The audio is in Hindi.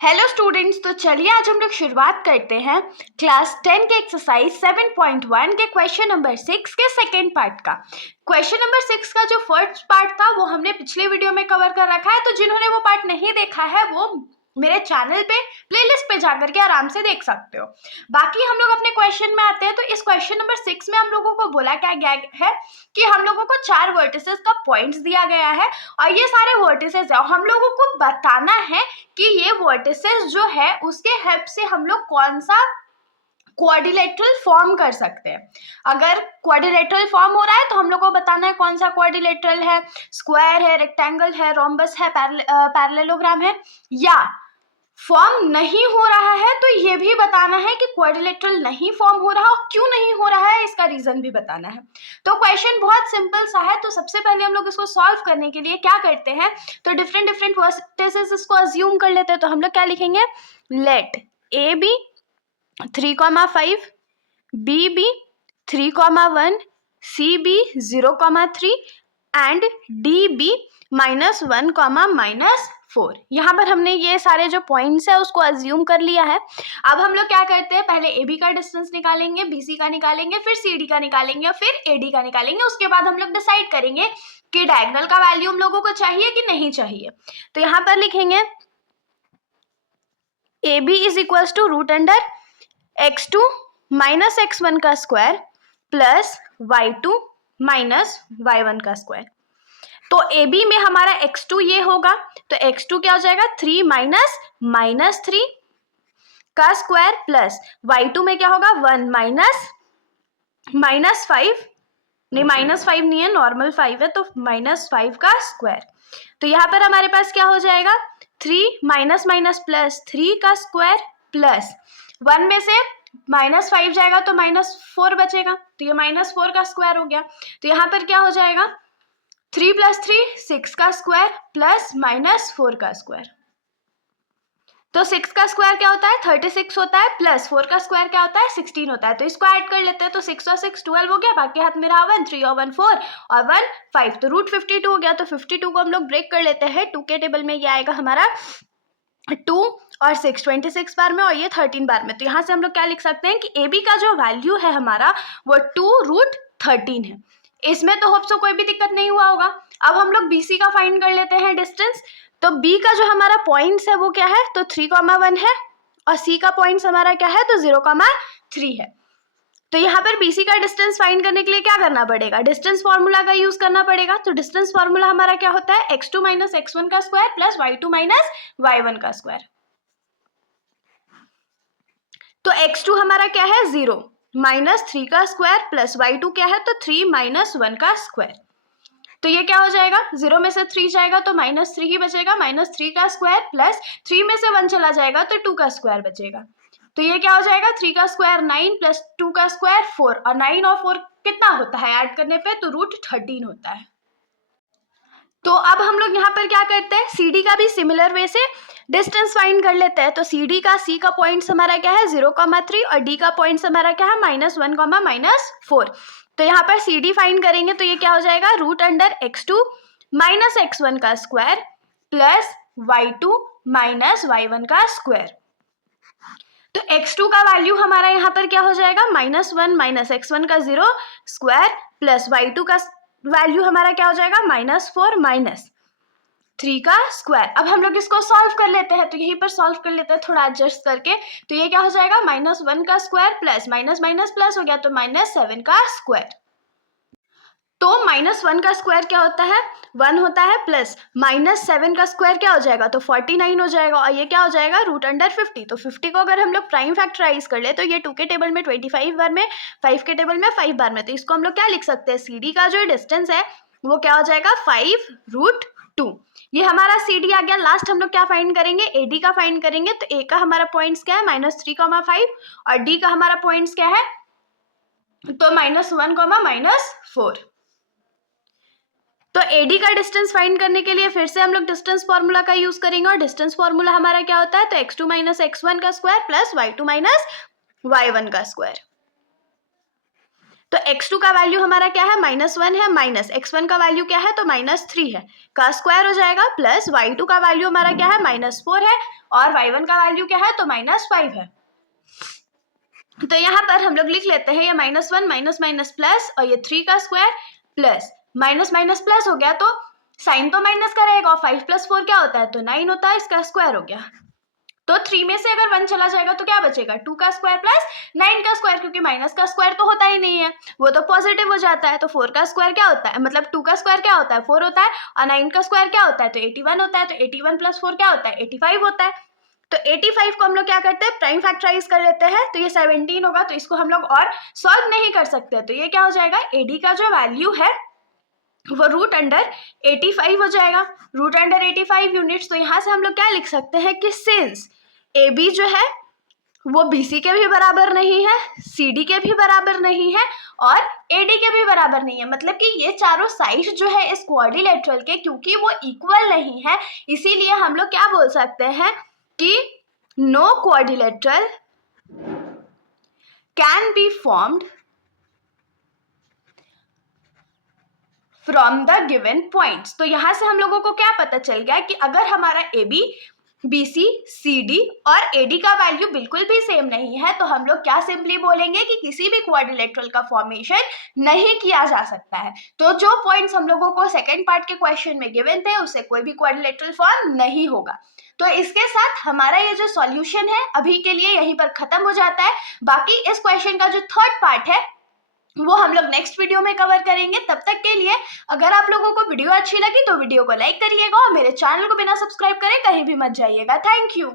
हेलो स्टूडेंट्स, तो चलिए आज हम लोग शुरुआत करते हैं क्लास 10 के एक्सरसाइज 7.1 के क्वेश्चन नंबर 6 के सेकेंड पार्ट का। क्वेश्चन नंबर 6 का जो फर्स्ट पार्ट था वो हमने पिछले वीडियो में कवर कर रखा है, तो जिन्होंने वो पार्ट नहीं देखा है वो मेरे चैनल पे प्लेलिस्ट पे जाकर के आराम से देख सकते हो। बाकी हम लोग अपने क्वेश्चन में आते हैं। तो इस क्वेश्चन नंबर 6 में हम लोगों को बोला क्या गया है कि हम लोगों को 4 वर्टिसेस का पॉइंट्स दिया गया है और ये सारे वर्टिसेस है, हम लोगों को बताना है कि ये वर्टिसेस जो है उसके हेल्प से हम लोग कौन सा क्वाड्रिलेटरल फॉर्म कर सकते हैं। अगर क्वाड्रिलेटरल फॉर्म हो रहा है तो हम लोग को बताना है कौन सा क्वाड्रिलेटरल है, स्क्वायर है, रेक्टेंगल है, रोम्बस है, पैरेललोग्राम है, या फॉर्म नहीं हो रहा है तो ये भी बताना है कि क्वाड्रिलेटरल नहीं फॉर्म हो रहा और क्यों नहीं हो रहा है, इसका रीजन भी बताना है। तो क्वेश्चन बहुत सिंपल सा है। तो सबसे पहले हम लोग इसको सॉल्व करने के लिए क्या करते हैं, तो डिफरेंट वर्टिसेस इसको अज्यूम कर लेते हैं। तो हम लोग क्या लिखेंगे, let A B 3,5, B B 3,1, C B 0,3 and D B -1, -4। यहाँ पर हमने ये सारे जो पॉइंट्स है उसको अज्यूम कर लिया है। अब हम लोग क्या करते हैं, पहले ए बी का डिस्टेंस निकालेंगे, बी सी का निकालेंगे, फिर सी डी का निकालेंगे और फिर ए डी का निकालेंगे। उसके बाद हम लोग डिसाइड करेंगे कि डायगोनल का वैल्यू हम लोगों को चाहिए कि नहीं चाहिए। तो यहाँ पर लिखेंगे A B is equals to √under x2 minus x1 का square plus y2 minus y1 का स्क्वायर। तो ए बी में हमारा x2 ये होगा, तो x2 क्या हो जाएगा, 3 माइनस 3 का स्क्वायर प्लस y2 में क्या होगा, 1 माइनस 5, नहीं -5 नहीं है, नॉर्मल 5 है, तो -5 का स्क्वायर। तो यहाँ पर हमारे पास क्या हो जाएगा, 3 माइनस प्लस 3 का स्क्वायर प्लस 1 में से -5 जाएगा तो -4 बचेगा, तो ये -4 का स्क्वायर हो गया। तो यहाँ पर क्या हो जाएगा, 3 + 3 6 का स्क्वायर प्लस -4 का स्क्वायर। तो 6 का स्क्वायर क्या होता है, 36 होता है, प्लस 4 का स्क्वायर क्या होता है, 16 होता है। तो इसको ऐड कर लेते हैं, तो 6 और 6 12 हो गया, बाकी हाथ में रहा 1, 3 और 1 4 और 1 5, तो √52 हो गया। तो 52 को हम लोग ब्रेक कर लेते हैं, 2 के टेबल में ये आएगा हमारा 2 और 6 26 बार में और ये 13 बार में। तो यहाँ से हम लोग क्या लिख सकते हैं कि ए बी का जो वैल्यू है हमारा वो 2√13 है। इसमें तो होप सो कोई भी दिक्कत नहीं हुआ होगा। अब हम लोग बी सी का फाइंड कर लेते हैं डिस्टेंस। तो बी का जो हमारा पॉइंट्स है वो क्या है, तो 3,1 है और सी का पॉइंट्स हमारा क्या है, तो 0,3 है। तो यहाँ पर BC का डिस्टेंस फाइंड करने के लिए क्या करना पड़ेगा, डिस्टेंस फॉर्मूला का यूज करना पड़ेगा। तो डिस्टेंस फॉर्मूला हमारा क्या होता है, x2 माइनस x1 का square plus y2 minus y1 का स्क्वायर। तो x2 हमारा क्या है, 0 -3 का स्क्वायर प्लस y2 क्या है, तो 3 - 1 का स्क्वायर। तो ये क्या हो जाएगा, 0 में से 3 जाएगा तो -3 ही बचेगा, -3 का स्क्वायर प्लस 3 में से 1 चला जाएगा तो 2 का स्क्वायर बचेगा। तो ये क्या हो जाएगा, 3 का स्क्वायर 9 प्लस 2 का स्क्वायर 4, और 9 और 4 कितना होता है ऐड करने पे, तो √13 होता है। तो अब हम लोग यहाँ पर क्या करते हैं, सी डी का भी सिमिलर वे से डिस्टेंस फाइंड कर लेते हैं। तो सी डी का सी का पॉइंट्स हमारा क्या है, 0,3 और डी का पॉइंट्स हमारा क्या है, -1, -4। तो यहाँ पर सी डी फाइंड करेंगे तो ये क्या हो जाएगा, √अंडर x2 माइनस x1 का square plus y2 minus y1 का स्क्वायर। तो x2 का वैल्यू हमारा यहाँ पर क्या हो जाएगा, -1 -x1 का 0 स्क्वायर प्लस y2 का वैल्यू हमारा क्या हो जाएगा, -4 -3 का स्क्वायर। अब हम लोग इसको सॉल्व कर लेते हैं। तो यहीं पर सॉल्व कर लेते हैं थोड़ा एडजस्ट करके। तो ये क्या हो जाएगा, -1 का स्क्वायर प्लस माइनस प्लस हो गया तो -7 का स्क्वायर। तो -1 का स्क्वायर क्या होता है, 1 होता है, प्लस -7 का स्क्वायर क्या हो जाएगा, तो 49 हो जाएगा, और ये क्या हो जाएगा, √50। तो 50 को अगर हम लोग प्राइम फैक्टराइज कर ले तो ये 2 के टेबल में 25 बार में, 5 के टेबल में 5 बार में। तो इसको हम लोग क्या लिख सकते हैं, सी डी का जो डिस्टेंस है वो क्या हो जाएगा, 5√2। ये हमारा सी डी आ गया। लास्ट हम लोग क्या फाइंड करेंगे, ए डी का फाइंड करेंगे। तो ए का हमारा पॉइंट्स क्या है, -3,5 और डी का हमारा पॉइंट्स क्या है, तो -1, -4। तो AD का डिस्टेंस फाइंड करने के लिए फिर से हम लोग डिस्टेंस फॉर्मूला का यूज करेंगे, और डिस्टेंस फॉर्मूला हमारा क्या होता है, तो x2 माइनस x1 का square plus y2 minus y1 का स्क्वायर। तो x2 का वैल्यू हमारा क्या है, -1 है, माइनस x1 का वैल्यू क्या है, तो -3 है, का स्क्वायर हो जाएगा, प्लस y2 का वैल्यू हमारा क्या है, -4 है, और y1 का वैल्यू क्या है, तो -5 है। तो यहाँ पर हम लोग लिख लेते हैं ये -1 माइनस माइनस प्लस, और ये 3 का square plus minus minus plus हो गया, तो साइन तो माइनस का रहेगा, और 5 + 4 क्या होता है, तो 9 होता है, इसका स्क्वायर हो गया। तो 3 में से अगर 1 चला जाएगा तो क्या बचेगा, 2 का स्क्वायर प्लस 9 का स्क्वायर, क्योंकि माइनस का स्क्वायर तो होता ही नहीं है, वो तो पॉजिटिव हो जाता है। तो 4 का स्क्वायर क्या होता है, मतलब 2 का स्क्वायर क्या होता है, 4 होता है, और 9 का स्क्वायर क्या होता है, तो 81 होता है। तो 81 + 4 क्या होता है, 85 होता है। तो 85 को हम लोग क्या करते हैं, प्राइम फैक्टराइज कर लेते हैं, तो ये 17 होगा, तो इसको हम लोग और सॉल्व नहीं कर सकते। तो ये क्या हो जाएगा, एडी का जो वैल्यू है वो √85 हो जाएगा, √85 यूनिट्स। तो यहाँ से हम लोग क्या लिख सकते हैं कि सिंस ए बी जो है वो BC के भी बराबर नहीं है, CD के भी बराबर नहीं है, और AD के भी बराबर नहीं है, मतलब कि ये चारों साइड जो है इस क्वाड्रिलेटरल के, क्योंकि वो इक्वल नहीं है, इसीलिए हम लोग क्या बोल सकते हैं कि no quadrilateral can be formed from the given points. तो यहां से हम लोगों को क्या पता चल गया कि अगर हमारा AB, BC, CD और AD का वैल्यू बिल्कुल भी सेम नहीं है, तो हम लोग क्या सिंपली बोलेंगे कि किसी भी क्वाड्रिलेटरल का फॉर्मेशन नहीं किया जा सकता है। तो जो पॉइंट्स हम लोगों को सेकेंड पार्ट के क्वेश्चन में गिवन थे, उससे कोई भी क्वाड्रिलेटरल फॉर्म नहीं होगा। तो इसके साथ हमारा ये जो सॉल्यूशन है अभी के लिए यहीं पर खत्म हो जाता है। बाकी इस क्वेश्चन का जो थर्ड पार्ट है वो हम लोग नेक्स्ट वीडियो में कवर करेंगे। तब तक के लिए अगर आप लोगों को वीडियो अच्छी लगी तो वीडियो को लाइक करिएगा, और मेरे चैनल को बिना सब्सक्राइब करे कहीं भी मत जाइएगा। Thank you.